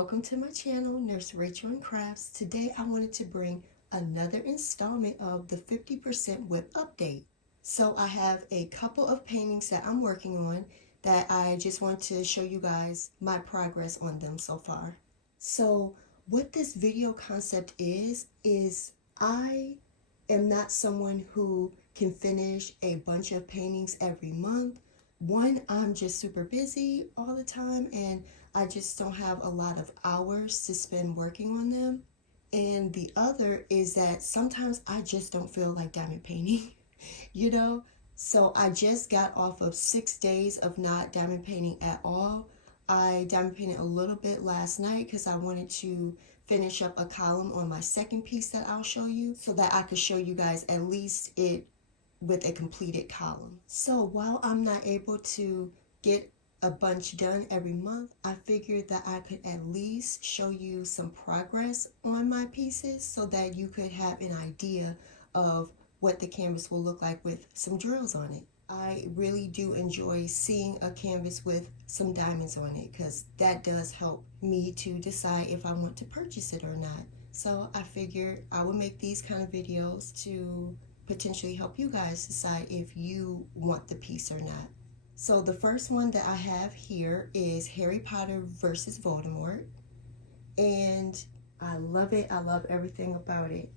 welcome to my channel, Nurse Rachel and Crafts. Today I wanted to bring another installment of the 50% WIP update. So I have a couple of paintings that I'm working on that I just want to show you guys my progress on them so far. So what this video concept is I am not someone who can finish a bunch of paintings every month. One, I'm just super busy all the time and I just don't have a lot of hours to spend working on them. And the other is that sometimes I just don't feel like diamond painting, you know? So I just got off of 6 days of not diamond painting at all. I diamond painted a little bit last night because I wanted to finish up a column on my second piece that I'll show you so that I could show you guys at least it with a completed column. So while I'm not able to get a bunch done every month, I figured that I could at least show you some progress on my pieces so that you could have an idea of what the canvas will look like with some drills on it. I really do enjoy seeing a canvas with some diamonds on it because that does help me to decide if I want to purchase it or not. So I figured I would make these kind of videos to potentially help you guys decide if you want the piece or not. So the first one that I have here is Harry Potter versus Voldemort, and I love it. I love everything about it.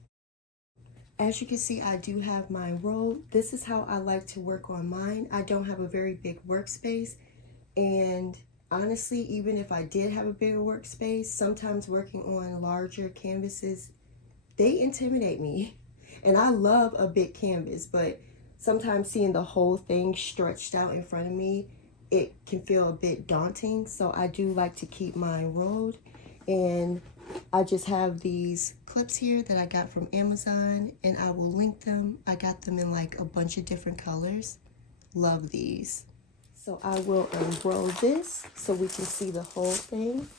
As you can see, I do have my roll. This is how I like to work on mine. I don't have a very big workspace, and honestly, even if I did have a bigger workspace, sometimes working on larger canvases, they intimidate me. And I love a big canvas, but sometimes seeing the whole thing stretched out in front of me, it can feel a bit daunting. So I do like to keep mine rolled. And I just have these clips here that I got from Amazon, and I will link them. I got them in like a bunch of different colors. Love these. So I will unroll this so we can see the whole thing.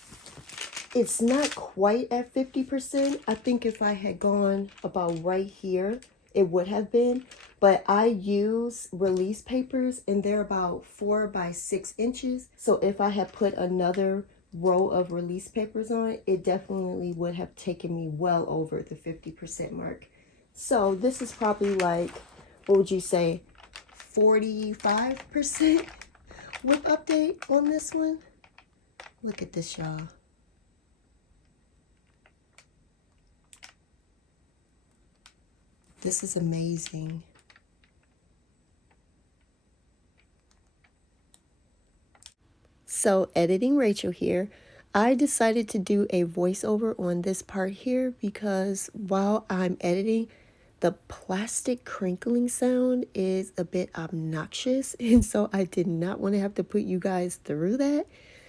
It's not quite at 50%. I think if I had gone about right here, it would have been. But I use release papers and they're about 4 by 6 inches. So if I had put another row of release papers on, it definitely would have taken me well over the 50% mark. So this is probably like, what would you say, 45% WIP update on this one? Look at this, y'all. This is amazing. So, editing Rachel here, I decided to do a voiceover on this part here because while I'm editing, the plastic crinkling sound is a bit obnoxious, and so I did not want to have to put you guys through that.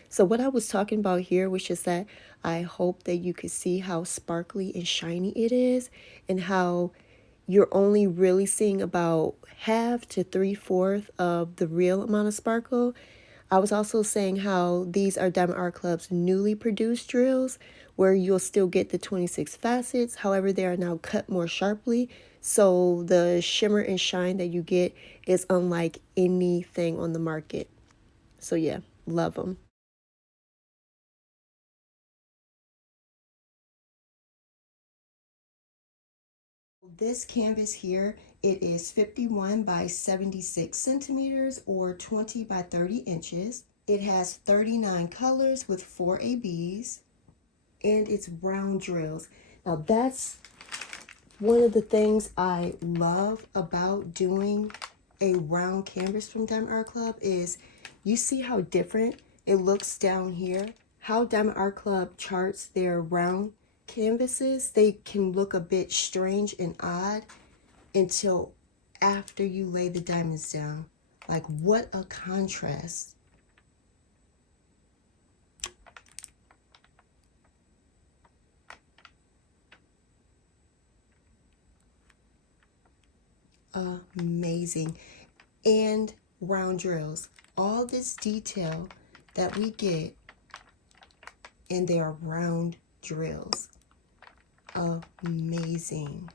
So what I was talking about here was just that I hope that you could see how sparkly and shiny it is and how you're only really seeing about half to 3/4 of the real amount of sparkle. I was also saying how these are Diamond Art Club's newly produced drills where you'll still get the 26 facets. However, they are now cut more sharply. So the shimmer and shine that you get is unlike anything on the market. So yeah, love them. This canvas here, it is 51 by 76 centimeters or 20 by 30 inches. It has 39 colors with 4 ABs, and it's round drills. Now that's one of the things I love about doing a round canvas from Diamond Art Club is you see how different it looks down here. How Diamond Art Club charts their round canvases, they can look a bit strange and odd until after you lay the diamonds down. Like, what a contrast. Amazing. And round drills. All this detail that we get, and they are round drills. Amazing.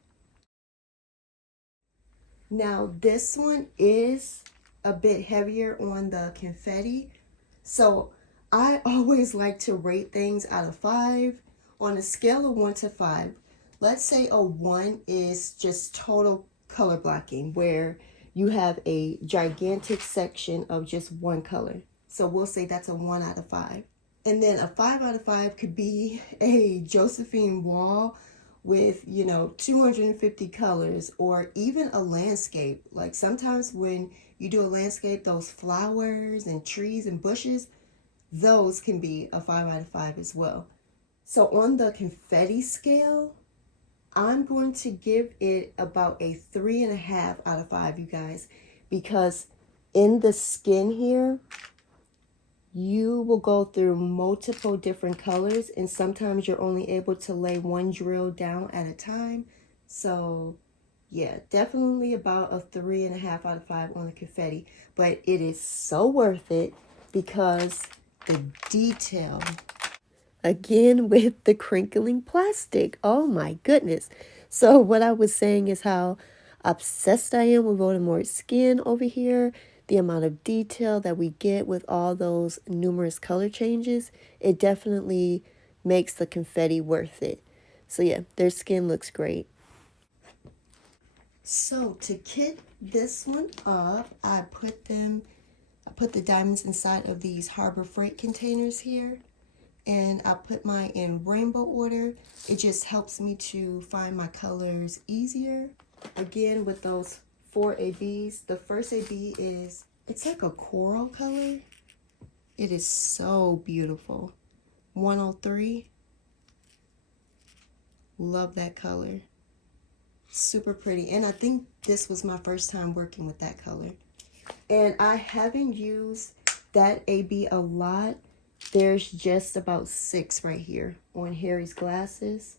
Now this one is a bit heavier on the confetti, so I always like to rate things out of 5 on a scale of 1 to 5. Let's say a 1 is just total color blocking, where you have a gigantic section of just one color. So we'll say that's a 1 out of 5. And then a 5 out of 5 could be a Josephine wall with, 250 colors, or even a landscape. Like sometimes when you do a landscape, those flowers and trees and bushes, those can be a 5 out of 5 as well. So on the confetti scale, I'm going to give it about a 3.5 out of 5, you guys, because in the skin here, you will go through multiple different colors, and sometimes you're only able to lay one drill down at a time. So yeah, definitely about a 3.5 out of 5 on the confetti, but it is so worth it because the detail, again with the crinkling plastic, oh my goodness. So what I was saying is how obsessed I am with Voldemort's skin over here. The amount of detail that we get with all those numerous color changes, it definitely makes the confetti worth it. So yeah, their skin looks great. So to kit this one up, I put the diamonds inside of these Harbor Freight containers here, and I put mine in rainbow order. It just helps me to find my colors easier. Again, with those 4 ABs, the first AB it's like a coral color. It is so beautiful. 103. Love that color. Super pretty. And I think this was my first time working with that color. And I haven't used that AB a lot. There's just about 6 right here on Harry's glasses.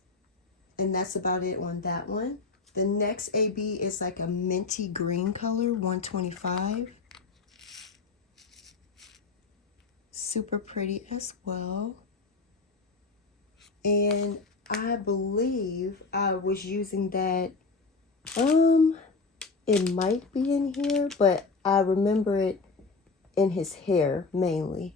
And that's about it on that one. The next AB is like a minty green color, 125. Super pretty as well. And I believe I was using that, it might be in here, but I remember it in his hair mainly.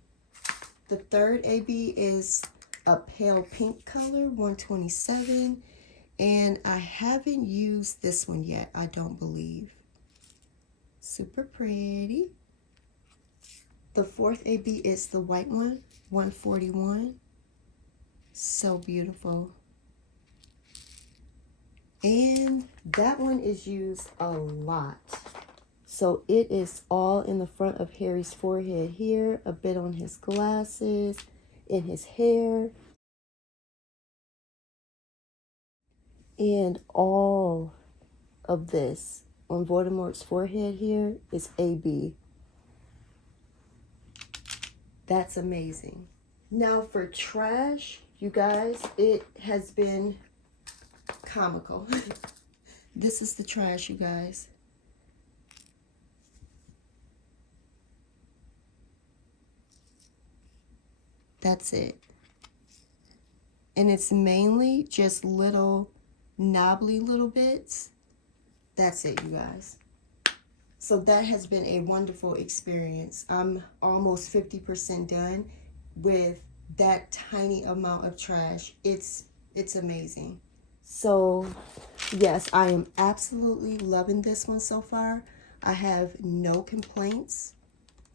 The third AB is a pale pink color, 127. And I haven't used this one yet, I don't believe. Super pretty. The fourth AB is the white one, 141. So beautiful. And that one is used a lot. So it is all in the front of Harry's forehead here, a bit on his glasses, in his hair. And all of this on Voldemort's forehead here is AB. That's amazing. Now for trash, you guys, it has been comical. This is the trash, you guys. That's it. And it's mainly just little knobbly little bits. That's it, you guys. So that has been a wonderful experience. I'm almost 50% done with that tiny amount of trash. It's amazing. So yes, I am absolutely loving this one so far. I have no complaints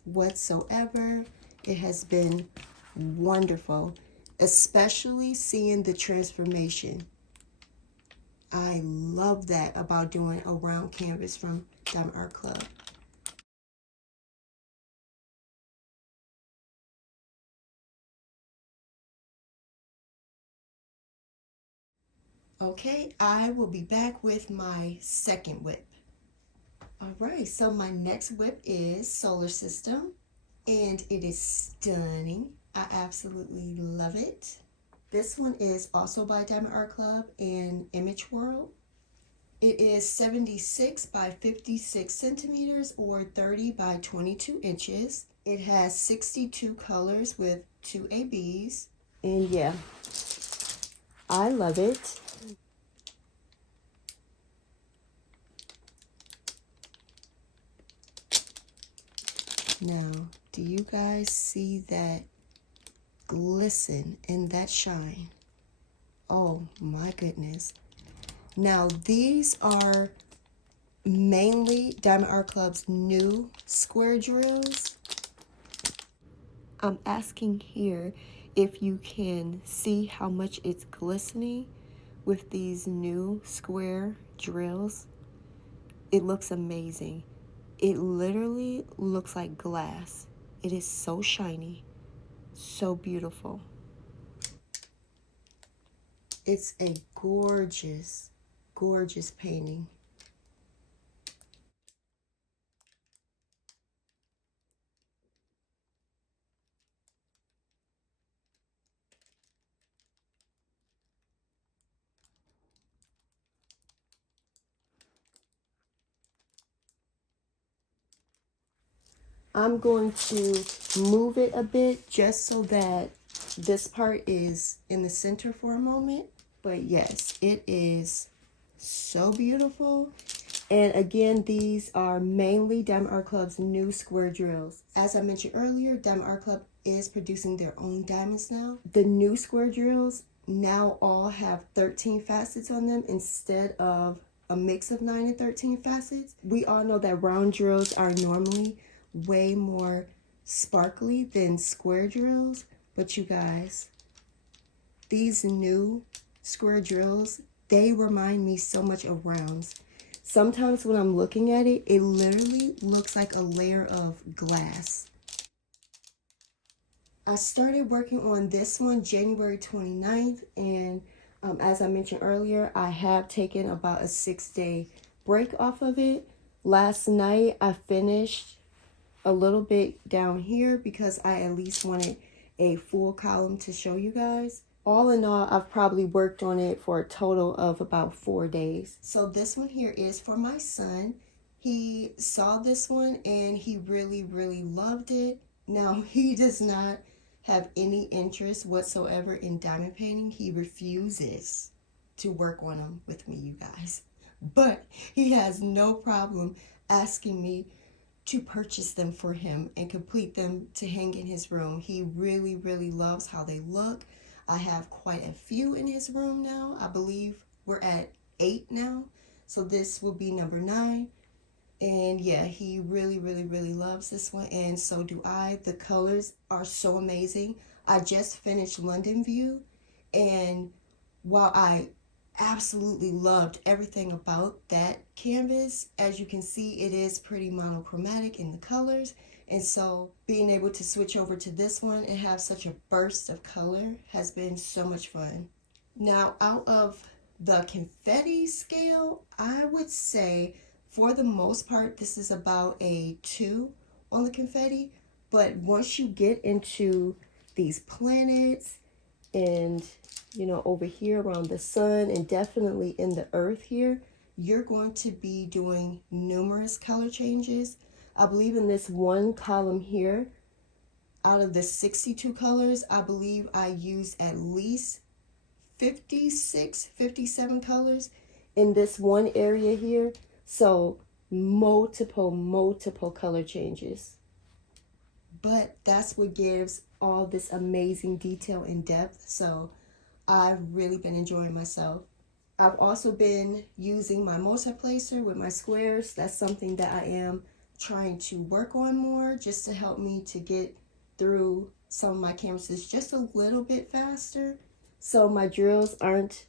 whatsoever. It has been wonderful, especially seeing the transformation. I love that about doing a round canvas from Diamond Art Club. Okay, I will be back with my second WIP. All right, so my next WIP is Solar System, and it is stunning. I absolutely love it. This one is also by Diamond Art Club and Image World. It is 76 by 56 centimeters or 30 by 22 inches. It has 62 colors with 2 ABs. And yeah, I love it. Now, do you guys see that glisten and that shine. Oh my goodness. Now these are mainly Diamond Art Club's new square drills. I'm asking here if you can see how much it's glistening with these new square drills. It looks amazing. It literally looks like glass. It is so shiny, so beautiful. It's a gorgeous, gorgeous painting. I'm going to move it a bit just so that this part is in the center for a moment. But yes, it is so beautiful. And again, these are mainly Diamond Art Club's new square drills. As I mentioned earlier, Diamond Art Club is producing their own diamonds now. The new square drills now all have 13 facets on them instead of a mix of 9 and 13 facets. We all know that round drills are normally way more sparkly than square drills, but you guys, these new square drills, they remind me so much of rounds. Sometimes when I'm looking at it, it literally looks like a layer of glass. I started working on this one January 29th, and as I mentioned earlier, I have taken about a 6-day break off of it. Last night I finished a little bit down here because I at least wanted a full column to show you guys. All in all, I've probably worked on it for a total of about 4 days. So this one here is for my son. He saw this one and he really, really loved it. Now, he does not have any interest whatsoever in diamond painting. He refuses to work on them with me, you guys. But he has no problem asking me to purchase them for him and complete them to hang in his room. He really, really loves how they look. I have quite a few in his room now. I believe we're at 8 now. So this will be number 9. And yeah, he really, really, really loves this one. And so do I. The colors are so amazing. I just finished London View. And while I absolutely loved everything about that canvas, as you can see, it is pretty monochromatic in the colors. And so being able to switch over to this one and have such a burst of color has been so much fun. Now, out of the confetti scale, I would say for the most part, this is about a 2 on the confetti. But once you get into these planets and, you know, over here around the sun and definitely in the earth here, you're going to be doing numerous color changes. I believe in this one column here, out of the 62 colors, I believe I used at least 56, 57 colors in this one area here. So multiple color changes. But that's what gives all this amazing detail and depth. So I've really been enjoying myself. I've also been using my multi-placer with my squares. That's something that I am trying to work on more, just to help me to get through some of my canvases just a little bit faster. So my drills aren't,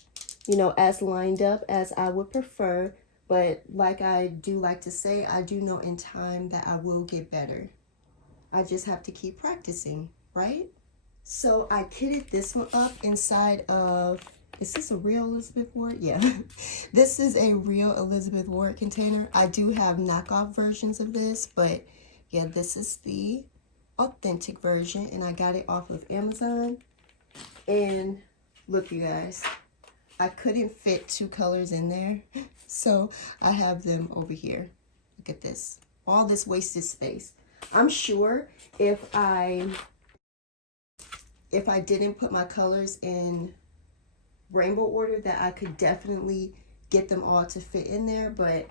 you know, as lined up as I would prefer. But like I do like to say, I do know in time that I will get better. I just have to keep practicing, right? So I kitted this one up inside of, is this a real Elizabeth Ward? Yeah, this is a real Elizabeth Ward container. I do have knockoff versions of this, but yeah, this is the authentic version, and I got it off of Amazon. And look, you guys, I couldn't fit 2 colors in there, so I have them over here. Look at this, all this wasted space. I'm sure if I didn't put my colors in rainbow order, that I could definitely get them all to fit in there, but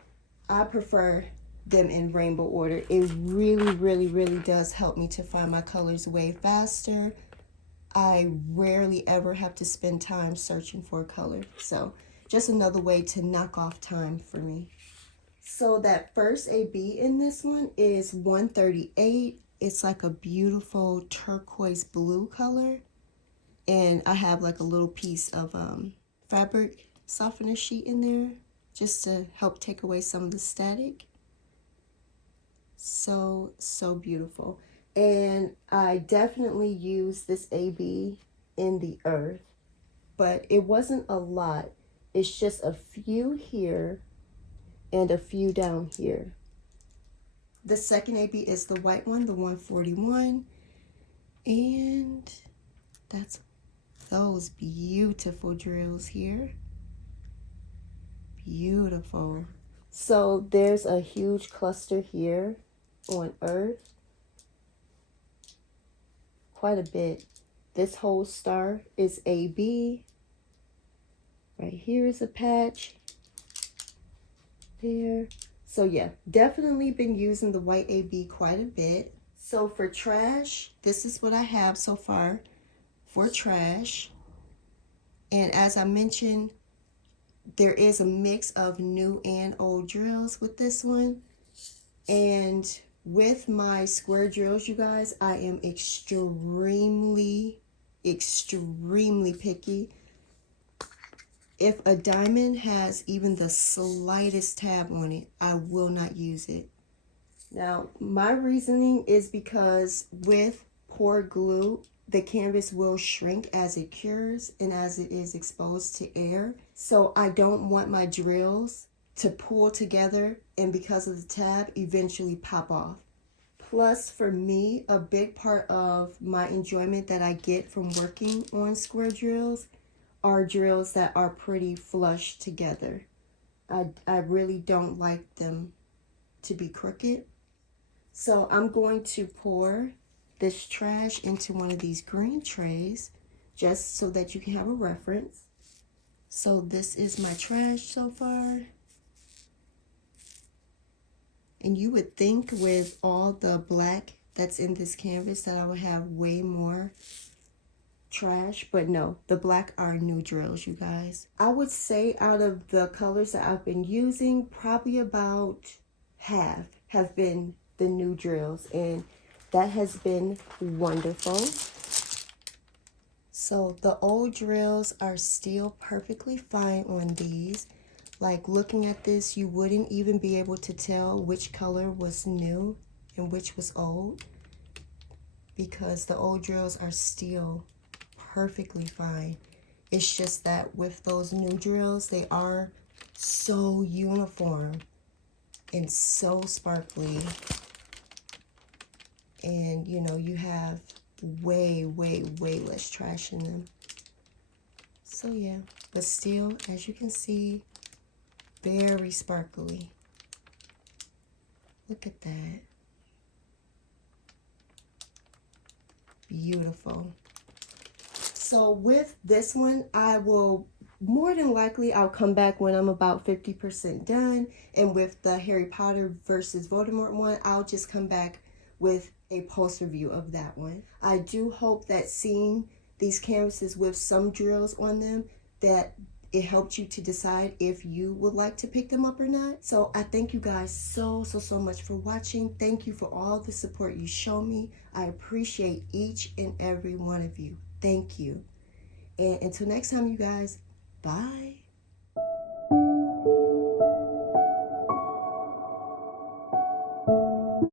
I prefer them in rainbow order. It really, really, really does help me to find my colors way faster. I rarely ever have to spend time searching for a color. So just another way to knock off time for me. So that first AB in this one is 138. It's like a beautiful turquoise blue color. And I have like a little piece of fabric softener sheet in there just to help take away some of the static. So beautiful. And I definitely used this AB in the earth, but it wasn't a lot. It's just a few here and a few down here. The second AB is the white one, the 141. And that's those beautiful drills here. Beautiful. So there's a huge cluster here on earth. Quite a bit. This whole star is AB. Right here is a patch. There. So yeah, definitely been using the white AB quite a bit. So for trash, this is what I have so far for trash. And as I mentioned, there is a mix of new and old drills with this one. And with my square drills, you guys, I am extremely picky. If a diamond has even the slightest tab on it, I will not use it. Now, my reasoning is because with poured glue, the canvas will shrink as it cures and as it is exposed to air. So I don't want my drills to pull together and because of the tab, eventually pop off. Plus, for me, a big part of my enjoyment that I get from working on square drills are drills that are pretty flush together. I really don't like them to be crooked. So I'm going to pour this trash into one of these green trays just so that you can have a reference. So this is my trash so far. And you would think with all the black that's in this canvas that I would have way more trash, but no, the black are new drills, you guys. I would say out of the colors that I've been using, probably about half have been the new drills, and that has been wonderful. So the old drills are still perfectly fine on these. Like looking at this, you wouldn't even be able to tell which color was new and which was old because the old drills are still perfectly fine. It's just that with those new drills, they are so uniform and so sparkly. And you know, you have way less trash in them. So yeah, but still, as you can see, very sparkly. Look at that. Beautiful. So with this one, I will more than likely, I'll come back when I'm about 50% done. And with the Harry Potter versus Voldemort one, I'll just come back with a post review of that one. I do hope that seeing these canvases with some drills on them, that it helped you to decide if you would like to pick them up or not. So I thank you guys so much for watching. Thank you for all the support you show me. I appreciate each and every one of you. Thank you. And until next time, you guys, bye.